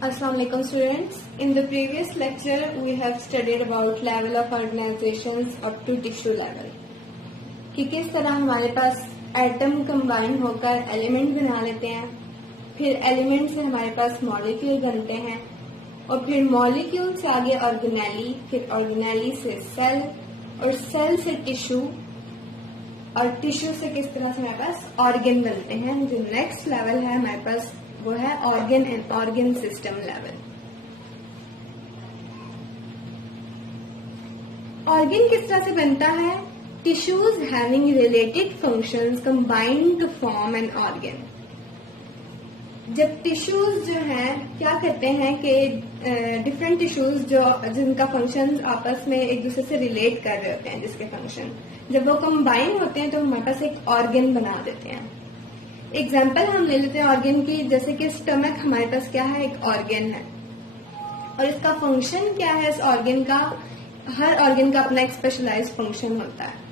Assalamu alaikum students. In the previous lecture we have studied about level of organizations up to tissue level कि किस तरह हमारे पास atom combine होकर element बना लेते हैं, फिर एलिमेंट से हमारे पास मॉलिक्यूल बनते हैं और फिर मॉलिक्यूल से आगे ऑर्गेनेली, फिर ऑर्गेनेली से सेल और सेल से टिश्यू और टिश्यू से किस तरह से हमारे पास ऑर्गन बनते हैं। जो नेक्स्ट लेवल है हमारे पास वो है organ and organ system level. Organ किस तरह से बनता है? Tissues having related functions combined to form an organ. जब टिश्यूज जो हैं क्या करते हैं कि डिफरेंट टिश्यूज जो जिनका फंक्शन आपस में एक दूसरे से रिलेट कर रहे होते हैं, जिसके फंक्शन जब वो कंबाइन होते हैं तो हमारे पास एक ऑर्गन बना देते हैं। एग्जाम्पल हम ले लेते हैं ऑर्गन की, जैसे कि स्टमक हमारे पास क्या है, एक ऑर्गन है और इसका फंक्शन क्या है। इस ऑर्गन का, हर ऑर्गन का अपना एक स्पेशलाइज्ड फंक्शन होता है।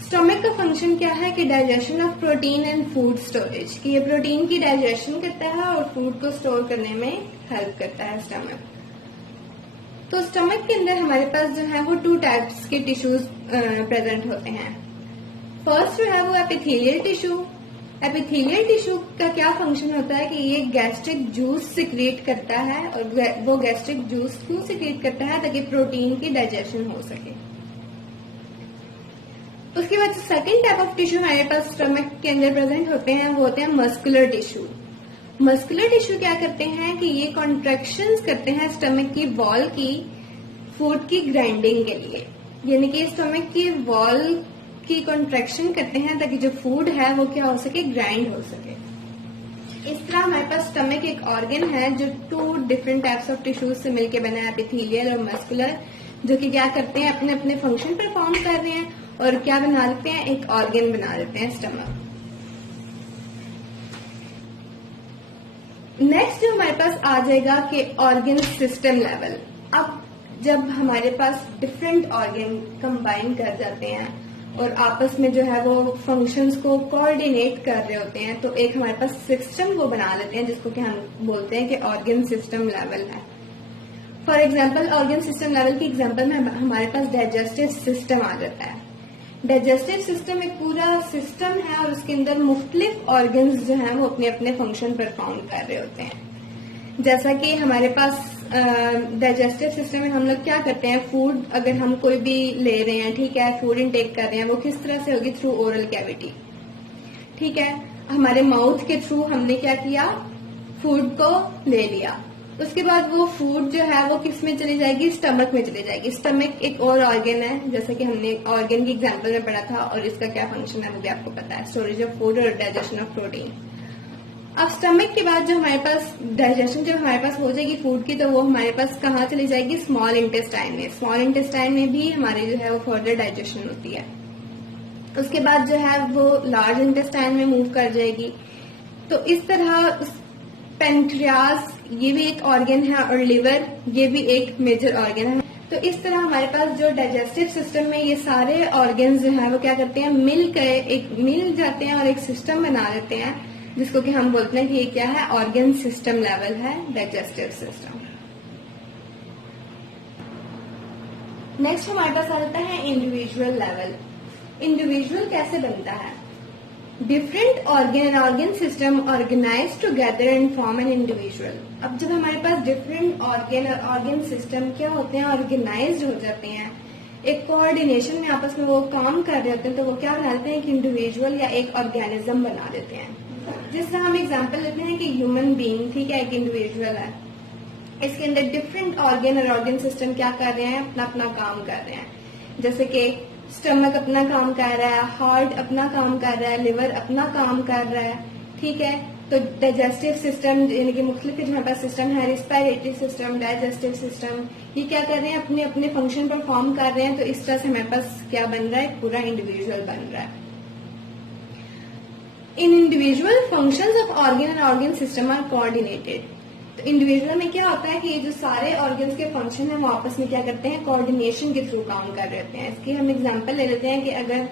स्टमक का फंक्शन क्या है कि digestion of protein and food storage, कि ये प्रोटीन की डाइजेशन करता है और फूड को स्टोर करने में हेल्प करता है स्टमक। तो स्टमक के अंदर हमारे पास जो है वो 2 टाइप्स के टिश्यूज प्रेजेंट होते हैं। फर्स्ट जो है वो एपिथेलियल टिश्यू। एपिथेलियल टिश्यू का क्या फंक्शन होता है कि ये गैस्ट्रिक जूस सिक्रिएट करता है और वो गैस्ट्रिक जूस क्यों सिक्रिएट करता है? ताकि प्रोटीन की डाइजेशन हो सके। उसके बाद सेकंड टाइप ऑफ टिश्यू हमारे पास स्टमक के अंदर प्रेजेंट होते हैं, वो होते हैं मस्कुलर टिश्यू। मस्कुलर टिश्यू क्या करते हैं कि ये कॉन्ट्रैक्शंस करते हैं स्टमक की वॉल की फूड की ग्राइंडिंग के लिए, यानी कि स्टमक की वॉल की कॉन्ट्रैक्शन करते हैं ताकि जो फूड है वो क्या हो सके, ग्राइंड हो सके। इस तरह हमारे पास स्टमक एक ऑर्गन है जो 2 डिफरेंट टाइप्स ऑफ टिश्यूज से मिलकर बना है, एपिथेलियल और मस्कुलर, जो कि क्या करते हैं, अपने अपने फंक्शन परफॉर्म कर रहे हैं और क्या बना देते हैं, एक ऑर्गन बना देते हैं स्टमक। नेक्स्ट जो हमारे पास आ जाएगा कि ऑर्गन सिस्टम लेवल। अब जब हमारे पास डिफरेंट ऑर्गन कंबाइन कर जाते हैं और आपस में जो है वो फंक्शंस को कोऑर्डिनेट कर रहे होते हैं, तो एक हमारे पास सिस्टम वो बना लेते हैं जिसको कि हम बोलते हैं कि ऑर्गन सिस्टम लेवल है। For example organ system level की एग्जांपल में हमारे पास डाइजेस्टिव सिस्टम आ जाता है। डाइजेस्टिव सिस्टम एक पूरा सिस्टम है और उसके अंदर मुख्तलिफ ऑर्गन्स जो हैं वो अपने अपने फंक्शन परफॉर्म कर रहे होते हैं। जैसा कि हमारे पास डाइजेस्टिव सिस्टम में हम लोग क्या करते हैं, फूड अगर हम कोई भी ले रहे हैं, ठीक है, फूड इनटेक कर रहे हैं, वो किस तरह से होगी, थ्रू ओरल कैविटी, ठीक है। हमारे माउथ के थ्रू हमने क्या किया, फूड को ले लिया। उसके बाद वो फूड जो है वो किस में चली जाएगी, स्टमक में चली जाएगी। स्टमक एक और ऑर्गन है, जैसे कि हमने ऑर्गन की एग्जाम्पल में पढ़ा था और इसका क्या फंक्शन है वो भी आपको पता है, स्टोरेज ऑफ फूड और डाइजेशन ऑफ प्रोटीन। अब स्टमक के बाद जो हमारे पास डाइजेशन जब हमारे पास हो जाएगी फूड की, तो वो हमारे पास कहाँ चली जाएगी, स्मॉल इंटेस्टाइन में। स्मॉल इंटेस्टाइन में भी हमारे जो है वो फर्दर डाइजेशन होती है। उसके बाद जो है वो लार्ज इंटेस्टाइन में मूव कर जाएगी। तो इस तरह पेंक्रियास ये भी एक ऑर्गन है और लिवर ये भी एक मेजर ऑर्गन है। तो इस तरह हमारे पास जो डाइजेस्टिव सिस्टम में ये सारे ऑर्गन्स जो है वो क्या करते हैं, मिल जाते हैं और एक सिस्टम बना देते हैं, जिसको कि हम बोलते हैं कि ये क्या है, ऑर्गन सिस्टम लेवल है, डाइजेस्टिव सिस्टम। नेक्स्ट हमारे पास आ जाता है इंडिविजुअल लेवल। इंडिविजुअल कैसे बनता है? Different organ and organ system organise together and form an individual. अब जब हमारे पास डिफरेंट ऑर्गन और ऑर्गन सिस्टम क्या होते हैं, ऑर्गेनाइज्ड हो जाते हैं, एक कोऑर्डिनेशन में आपस में वो काम कर रहे होते हैं, तो वो क्या बना देते हैं, एक इंडिविजुअल या एक ऑर्गेनिज्म बना देते हैं। जिस तरह हम एग्जांपल लेते हैं कि ह्यूमन बीइंग, ठीक है, एक इंडिविजुअल है, इसके अंदर डिफरेंट ऑर्गन और ऑर्गन सिस्टम क्या कर रहे हैं, अपना अपना काम कर रहे हैं। जैसे कि स्टमक अपना काम कर रहा है, हार्ट अपना काम कर रहा है, लिवर अपना काम कर रहा है, ठीक है। तो डाइजेस्टिव सिस्टम यानी कि मुख्तलिफ जो हमारे पास सिस्टम है, रिस्पिरेटरी सिस्टम, डाइजेस्टिव सिस्टम, ये क्या कर रहे हैं, अपने अपने फंक्शन परफॉर्म कर रहे हैं। तो इस तरह से हमारे पास क्या बन रहा है, पूरा इंडिविजुअल बन रहा है। In individual functions of organ and organ system are coordinated. तो इंडिविजुअल में क्या होता है कि ये जो सारे ऑर्गन्स के फंक्शन है वो आपस में क्या करते हैं, कोऑर्डिनेशन के थ्रू काम कर रहे होते हैं। इसकी हम एग्जांपल ले लेते हैं कि अगर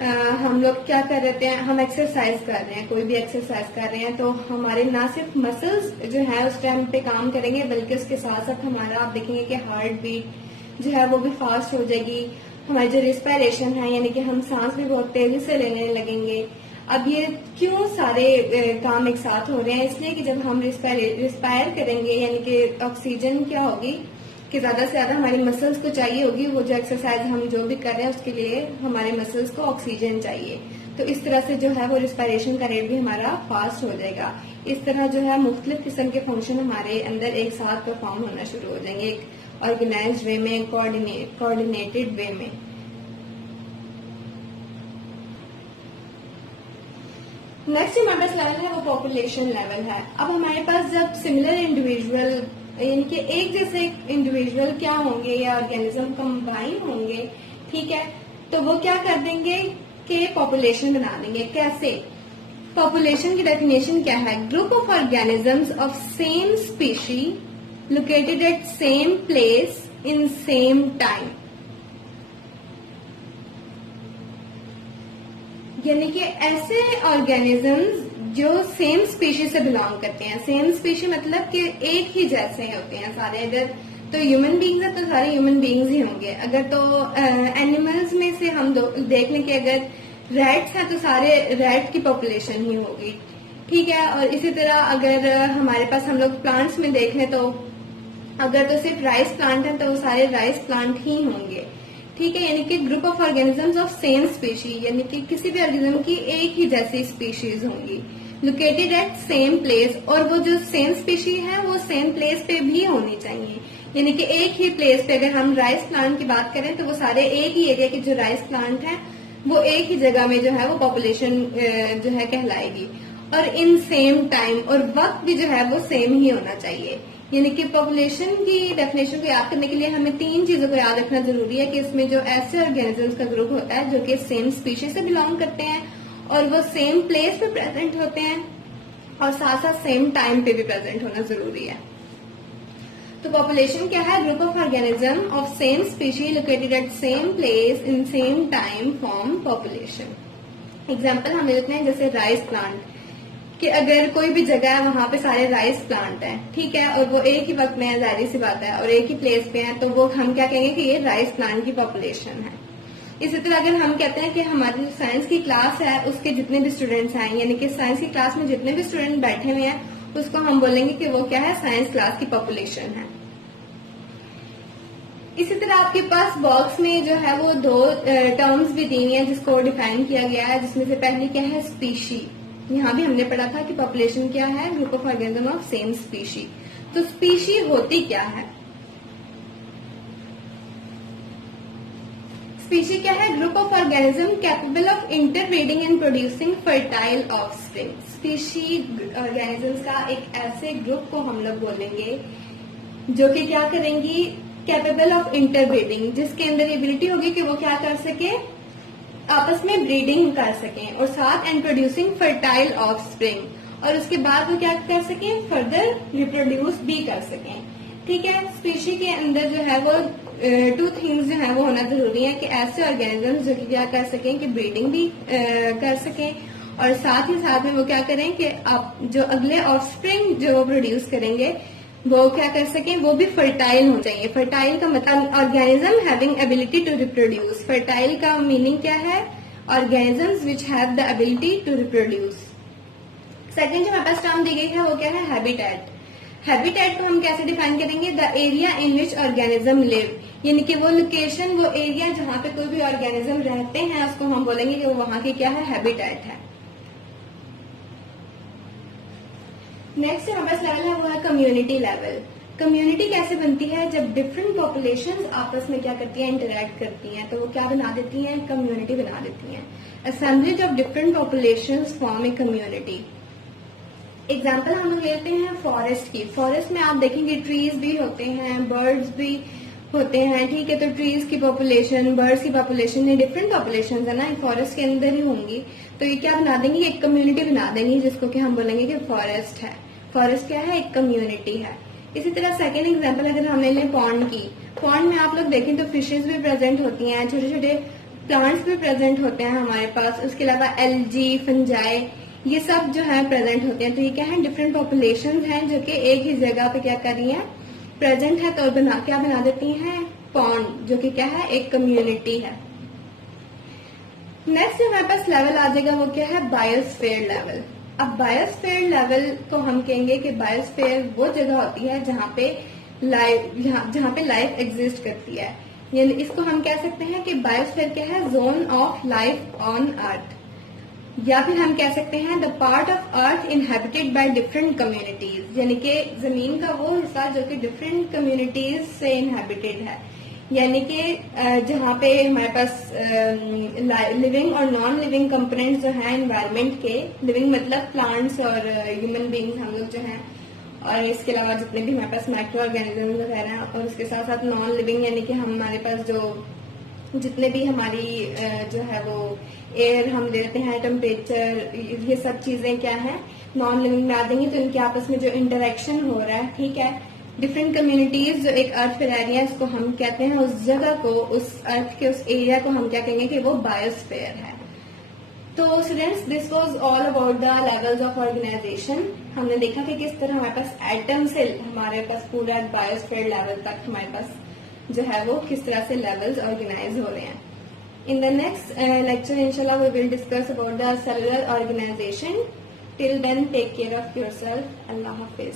हम लोग क्या कर रहे हैं, हम एक्सरसाइज कर रहे हैं, कोई भी एक्सरसाइज कर रहे हैं, तो हमारे ना सिर्फ मसल्स जो है उस टाइम पे काम करेंगे, बल्कि उसके साथ साथ हमारा आप देखेंगे कि हार्ट बीट जो है वो भी फास्ट हो जाएगी। हमारी जो रिस्पायरेशन है, यानी कि हम सांस भी बहुत तेजी से लेने लगेंगे। अब ये क्यों सारे काम एक साथ हो रहे हैं? इसलिए कि जब हम रिस्पायर करेंगे, यानी कि ऑक्सीजन क्या होगी कि ज्यादा से ज्यादा हमारे मसल्स को चाहिए होगी, वो जो एक्सरसाइज हम जो भी कर रहे हैं उसके लिए हमारे मसल्स को ऑक्सीजन चाहिए। तो इस तरह से जो है वो रिस्पायरेशन का रेट भी हमारा फास्ट हो जाएगा। इस तरह जो है मुख्तलिफ किस्म के फंक्शन हमारे अंदर एक साथ परफॉर्म होना शुरू हो जाएंगे, एक ऑर्गेनाइज्ड वे में, कोऑर्डिनेटेड वे में। नेक्स्ट हमारे पास लेवल है वो पॉपुलेशन लेवल है। अब हमारे पास जब सिमिलर इंडिविजुअल, यानी कि एक जैसे इंडिविजुअल क्या होंगे या ऑर्गेनिज्म कंबाइन होंगे, ठीक है, तो वो क्या कर देंगे कि पॉपुलेशन बना देंगे। कैसे? पॉपुलेशन की डेफिनेशन क्या है? Group of organisms of same species located at same place in same time. यानी कि ऐसे ऑर्गेनिजम्स जो सेम स्पीशीज से बिलोंग करते हैं। सेम स्पीशी मतलब कि एक ही जैसे होते हैं सारे। अगर तो ह्यूमन बींग्स है तो सारे ह्यूमन बींग्स ही होंगे। अगर तो एनिमल्स में से हम देख लें कि अगर रैट्स हैं तो सारे रैट की पॉपुलेशन ही होगी, ठीक है। और इसी तरह अगर हमारे पास हम लोग प्लांट्स में देख लें तो अगर तो सिर्फ राइस प्लांट है तो वो सारे राइस प्लांट ही होंगे, ठीक है। यानी कि group of organisms of same species, यानी कि किसी भी ऑर्गेनिज्म की एक ही जैसी स्पीशीज होंगी, लोकेटेड एट सेम प्लेस। और वो जो सेम स्पीशी है वो सेम प्लेस पे भी होनी चाहिए। यानी कि एक ही प्लेस पे, अगर हम राइस प्लांट की बात करें तो वो सारे एक ही एरिया के जो राइस प्लांट हैं वो एक ही जगह में जो है वो पॉपुलेशन जो है कहलाएगी। और इन सेम टाइम, और वक्त भी जो है वो सेम ही होना चाहिए। यानी कि पॉपुलेशन की डेफिनेशन को याद करने के लिए हमें तीन चीजों को याद रखना जरूरी है कि इसमें जो ऐसे ऑर्गेनिजम्स का ग्रुप होता है जो कि सेम स्पीशीज से बिलोंग करते हैं और वो सेम प्लेस पे प्रेजेंट होते हैं और साथ साथ सेम टाइम पे भी प्रेजेंट होना जरूरी है। तो पॉपुलेशन क्या है? Group of organism of same species located at same place in same time form population. Example हम लेते हैं जैसे राइस प्लांट, कि अगर कोई भी जगह है वहां पे सारे राइस प्लांट हैं, ठीक है, और वो एक ही वक्त में है, जाहिर सी बात है, और एक ही प्लेस पे है, तो वो हम क्या कहेंगे कि ये राइस प्लांट की पॉपुलेशन है। इसी तरह अगर हम कहते हैं कि हमारी साइंस की क्लास है उसके जितने भी स्टूडेंट्स हैं, यानी कि साइंस की क्लास में जितने भी स्टूडेंट बैठे हुए हैं उसको हम बोलेंगे कि वो क्या है? साइंस क्लास की पॉपुलेशन है। इसी तरह आपके पास बॉक्स में जो है वो दो टर्म्स भी दी हुई है जिसको डिफाइन किया गया है, जिसमें से पहली क्या है? स्पीशी। यहाँ भी हमने पढ़ा था कि पॉपुलेशन क्या है? Group of organism of same species. तो स्पीशी होती क्या है? स्पीशी क्या है? Group of organism capable of interbreeding and producing fertile offspring. Species organisms का एक ऐसे ग्रुप को हम लोग बोलेंगे जो कि क्या करेंगी? कैपेबल ऑफ इंटरब्रीडिंग, जिसके अंदर एबिलिटी होगी कि वो क्या कर सके? आपस में ब्रीडिंग कर सकें, और साथ एंड प्रोड्यूसिंग फर्टाइल ऑफस्प्रिंग, और उसके बाद वो क्या कर सकें? फर्दर रिप्रोड्यूस भी कर सकें, ठीक है। स्पीशी के अंदर जो है वो टू थिंग्स जो है वो होना जरूरी है कि ऐसे ऑर्गेनिजम्स जो कि क्या कर सकें कि ब्रीडिंग भी कर सकें, और साथ ही साथ में वो क्या करें कि आप जो अगले ऑफस्प्रिंग जो वो प्रोड्यूस करेंगे वो क्या कर सकें? वो भी फर्टाइल हो चाहिए। फर्टाइल का मतलब organism having ability to reproduce. Fertile का मीनिंग क्या है? Organisms which have the ability to reproduce. Second जो हमारे पास टर्म दी गई है वो क्या है? हैबिटेट। हैबिटेट को हम कैसे डिफाइन करेंगे? The area in which organism live, यानी कि वो लोकेशन, वो एरिया जहां पे कोई भी ऑर्गेनिज्म रहते हैं उसको हम बोलेंगे कि वो वहां की क्या है? हैबिटेट है। नेक्स्ट हमारे पास लेवल है वो है कम्युनिटी लेवल। कम्युनिटी कैसे बनती है? जब डिफरेंट पॉपुलेशंस आपस में क्या करती हैं? इंटरेक्ट करती हैं, तो वो क्या बना देती हैं? कम्युनिटी बना देती हैं। Assemblage of different populations form a community. Example हम लोग लेते हैं फॉरेस्ट की। फॉरेस्ट में आप देखेंगे ट्रीज भी होते हैं, बर्ड्स भी होते हैं, ठीक है। तो ट्रीज की पॉपुलेशन, बर्ड्स की पॉपुलेशन, ये डिफरेंट पॉपुलेशन है ना, फॉरेस्ट के अंदर ही होंगी। तो ये क्या बना देंगे? एक कम्युनिटी बना देंगी जिसको कि हम बोलेंगे कि फॉरेस्ट है। फॉरेस्ट क्या है? एक कम्युनिटी है। इसी तरह सेकेंड एग्जाम्पल अगर हम ले लें पॉन्ड की, पॉन्ड में आप लोग देखें तो फिशेज भी प्रेजेंट होती हैं, छोटे छोटे प्लांट्स भी प्रेजेंट होते हैं हमारे पास, उसके अलावा एल्जी, फंजाई, ये सब जो है प्रेजेंट होते हैं। तो ये क्या है, डिफरेंट पॉपुलेशंस हैं जो कि एक ही जगह पे क्या कर रही हैं, प्रेजेंट है, तो क्या बना देती हैं, पॉन्ड, जो कि क्या है, एक कम्युनिटी है। नेक्स्ट जो हमारे पास लेवल आ जाएगा वो क्या है, बायोस्फीयर लेवल। अब बायोस्फीयर लेवल को हम कहेंगे कि बायोस्फीयर वो जगह होती है जहाँ पे लाइफ एग्जिस्ट करती है, यानी इसको हम कह सकते हैं कि बायोस्फीयर क्या है, zone of life on earth, या फिर हम कह सकते हैं the part of earth inhabited by different communities, यानी कि जमीन का वो हिस्सा जो कि डिफरेंट कम्युनिटीज से इनहेबिटेड है, यानी कि जहाँ पे हमारे पास लिविंग और नॉन लिविंग कंपोनेंट्स जो हैं एनवायरनमेंट के, लिविंग मतलब प्लांट्स और ह्यूमन बींग्स हम लोग जो हैं, और इसके अलावा जितने भी हमारे पास माइक्रो ऑर्गेनिज्म वगैरह हैं, और उसके साथ साथ नॉन लिविंग यानी कि हमारे पास जो जितने भी हमारी जो है वो एयर हम लेते हैं, टेम्परेचर, ये सब चीजें क्या है, नॉन लिविंग में आ देंगी। तो इनके आपस में जो इंटरेक्शन हो रहा है, ठीक है, डिफरेंट कम्युनिटीज जो एक अर्थ पे रह रही है, इसको हम कहते हैं, उस जगह को, उस अर्थ के उस एरिया को हम क्या कहेंगे कि वो बायोस्फीयर है। तो students, this was all about the levels of organisation. हमने देखा कि किस तरह हमारे पास एटम से हमारे पास पूरा बायोस्फीयर लेवल तक हमारे पास जो है वो किस तरह से लेवल्स ऑर्गेनाइज हो रहे हैं। इन द नेक्स्ट लेक्चर इंशाल्लाह we will discuss about the cellular organisation. Till then take care of yourself. अल्लाह हाफिज।